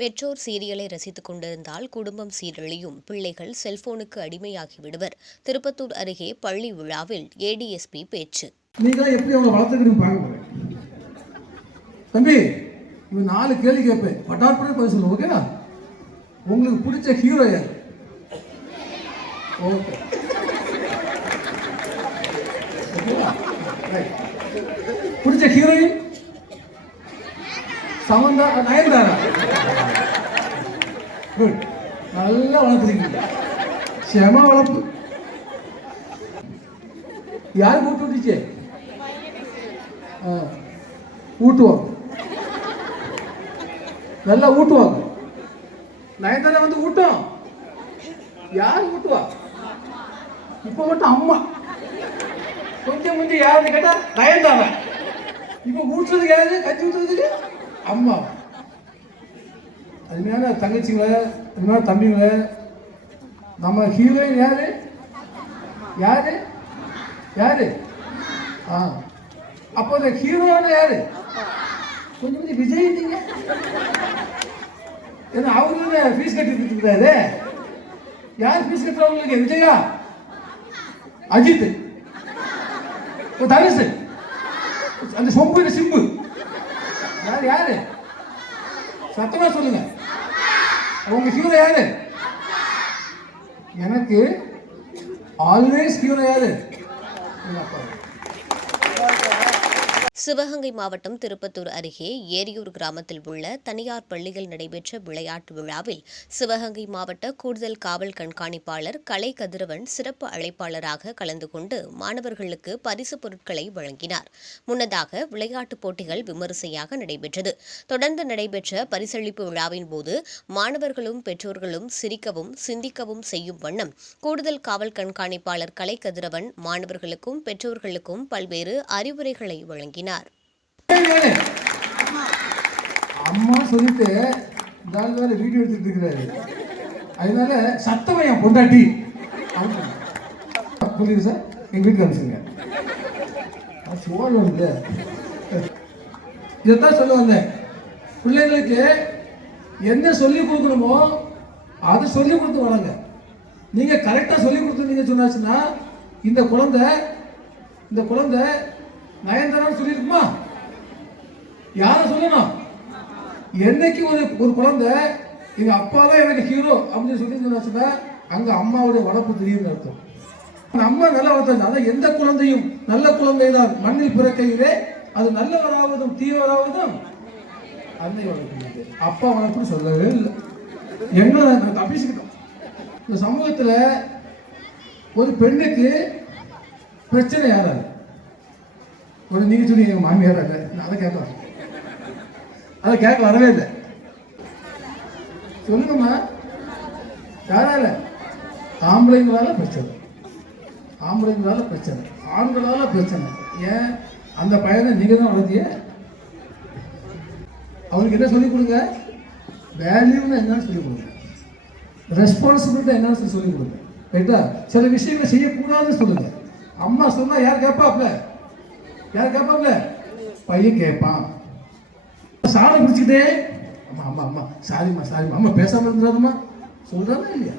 பெற்றோர் சீரியலை ரசித்துக் கொண்டிருந்தால் குடும்பம் சீரழியும், பிள்ளைகள் செல்போனுக்கு அடிமையாகி விடுவர். திருப்பத்தூர் அருகே பள்ளி விழாவில் ஏடிஎஸ்பி பேச்சு. தம்பி, 4 கேள்வி கேட்பேன், பட்டார்படி பதில் சொல்லுங்க. ஓகேவா? உங்களுக்கு பிடிச்ச ஹீரோ யார்? ஓகே, பிடிச்ச ஹீரோயின்? சமந்தா, நயன்தாரா? குட், நல்லா வளர்த்துறீங்க, செம வளர்ப்பு. யார் கூட்டு விட்டுச்சு? ஊட்டுவாங்க, நல்லா ஊட்டுவாங்க. நயன்தாரா வந்து ஊட்டும். யார் ஊட்டுவா? இப்ப மட்டும் அம்மா. கொஞ்சம் கொஞ்சம் யாருன்னு கேட்டா நயன்தாரா. இப்ப ஊட்டுறதுக்கு யாரு? கஞ்சி ஊட்டுறதுக்கு அம்மா. அதுமையான தங்கச்சிங்கள, அதுமையான தம்பிங்கள, நம்ம ஹீரோயின் யாரு? யாரு யாரு? அப்போ அந்த ஹீரோன்னு யாரு? கொஞ்சம் கொஞ்சம் விஜய். நீங்க ஏன்னா அவரு ஃபீஸ் கட்டி கொடுத்துருக்காரு. யார் ஃபீஸ் கட்டுறவங்களுக்கு? விஜயா, அஜித், தனுஷ், அந்த சொம்பு சிம்பு. யாரு யாரு? சத்தமா சொல்லுங்க. உங்க ஹீரோ யாரு? எனக்கு ஆல்வேஸ் ஹீரோ யாரு? சிவகங்கை மாவட்டம் திருப்பத்தூர் அருகே ஏரியூர் கிராமத்தில் உள்ள தனியார் பள்ளியில் நடைபெற்ற விளையாட்டு விழாவில் சிவகங்கை மாவட்ட கூடுதல் காவல் கண்காணிப்பாளர் கலை கதிரவன் சிறப்பு அழைப்பாளராக கலந்து கொண்டு மாணவர்களுக்கு பரிசுப் பொருட்களை வழங்கினார். முன்னதாக விளையாட்டுப் போட்டிகள் விமரிசையாக நடைபெற்றது. தொடர்ந்து நடைபெற்ற பரிசளிப்பு விழாவின் போது மாணவர்களும் பெற்றோர்களும் சிரிக்கவும் சிந்திக்கவும் செய்யும் வண்ணம் கூடுதல் காவல் கண்காணிப்பாளர் கலை கதிரவன் மாணவர்களுக்கும் பெற்றோர்களுக்கும் பல்வேறு அறிவுரைகளை வழங்கினார். அம்மா சொல்லிட்டு வீடியோ எடுத்துட்டு இருக்கிறாரு. அதனால சத்தமா என் பொண்டாட்டி புரியுது சார், எங்க வீட்டுக்கு அனுப்பிச்சுங்க. இதைத்தான் சொல்ல வந்தேன். பிள்ளைங்களுக்கு என்ன சொல்லி கொடுக்கணுமோ அதை சொல்லி கொடுத்து வளங்க. நீங்க கரெக்டா சொல்லி கொடுத்து சொன்னாச்சுன்னா இந்த குழந்தை நயன்தாரான்னு சொல்லிருக்குமா? யார சொல்லணும்? என்னைக்கு ஒரு குழந்தை எங்க அப்பா தான் எனக்கு ஹீரோ அப்படின்னு சொல்லி அங்க அம்மாவுடைய வளர்ப்பு தெரியும் அர்த்தம். அம்மா நல்லா வளர்த்தாங்க. அதான் எந்த குழந்தையும் நல்ல குழந்தைதான் மண்ணில் பிறக்கையிலே அது நல்லவராவதும் தீவராவதும் அன்னை வளர்ப்பு. அப்பா வளர்ப்புன்னு சொல்லவே இல்லை. எங்களை தப்பிச்சுக்கிட்டோம். இந்த சமூகத்துல ஒரு பெண்ணுக்கு பிரச்சனை யாராரு? நீங்க சொன்னீங்க எங்க மாமியார் அல்ல, அதை கேட்க வரவே இல்லை. சொல்லுங்கம்மா, யாரால? ஆம்பளைங்களால பிரச்சனை, ஆண்களால பிரச்சனை. ஏன் அந்த பையனை நீங்க தான் வளர்த்திய? அவருக்கு என்ன சொல்லிக் கொடுங்க? வேல்யூன்னு என்னன்னு சொல்லிக் கொடுங்க, ரெஸ்பான்சிபிலிட்டி என்னன்னு சொல்லிக் கொடுங்க. ரைட்டா? சில விஷயங்களை செய்யக்கூடாதுன்னு சொல்லுங்க. அம்மா சொன்னா யார் கேட்பாப்ல? பையன் கேட்பான். சாலை பிடிச்சிக்கிட்டே அம்மா சாரிம்மா அம்மா பேசாம இருந்தாருமா சொல்றாங்க இல்லையா?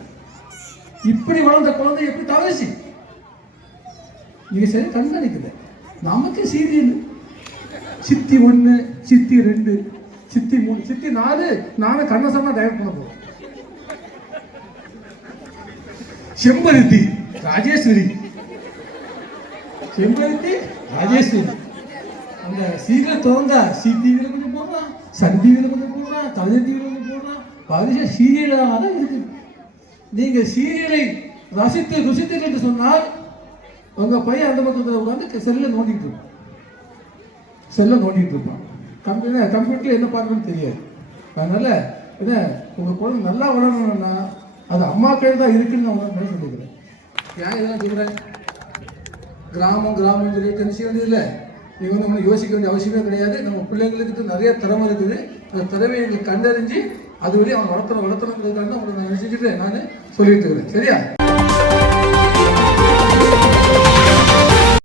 இப்படி வளர்ந்த குழந்தை எப்படி தவசி? நீங்க சரி கண்காணிக்குது. நமக்கு சீரியல் சித்தி 1, சித்தி 2, சித்தி 3, சித்தி 4 நானும் கண்ணசமா டைரக்ட் பண்ண போறோம். செம்பருத்தி ராஜேஸ்வரி, அந்த சீரியல் திறந்தா சி டிவியில கொஞ்சம் போடுறான், சன் டிவியில கொஞ்சம் போடுறான், தமிழ் டிவியில கொஞ்சம் போடுறான். பரிச சீரியலாக தான் இருக்கு. நீங்க சீரியலை ருசித்து என்று சொன்னால் உங்க பையன் அந்த பக்கத்தில் உட்காந்து செல்ல நோண்டிட்டு இருப்பான். கம்ப்யூட்டர்ல என்ன பார்க்கணும்னு தெரியாது. அதனால என்ன, உங்க குழந்தை நல்லா வளரணும்னா அது அம்மா கையில் தான் இருக்குன்னு நான் சொல்லிக்கிறேன். ஏன் இதெல்லாம் சொல்றேன்? கிராமம் சொல்லிட்டு வேண்டியதில்லை. நீங்க ஒன்றும் யோசிக்க வேண்டிய அவசியமே கிடையாது. நம்ம பிள்ளைங்களுக்கு நிறைய திறமை இருக்குது. அந்த திறமையை எங்களுக்கு கண்டறிஞ்சு அது வழி அவன் வளர்த்தணுங்கிறதுக்காக தான் உங்களுக்கு நான் செஞ்சுட்டு நான் சொல்லிட்டு இருக்கிறேன். சரியா?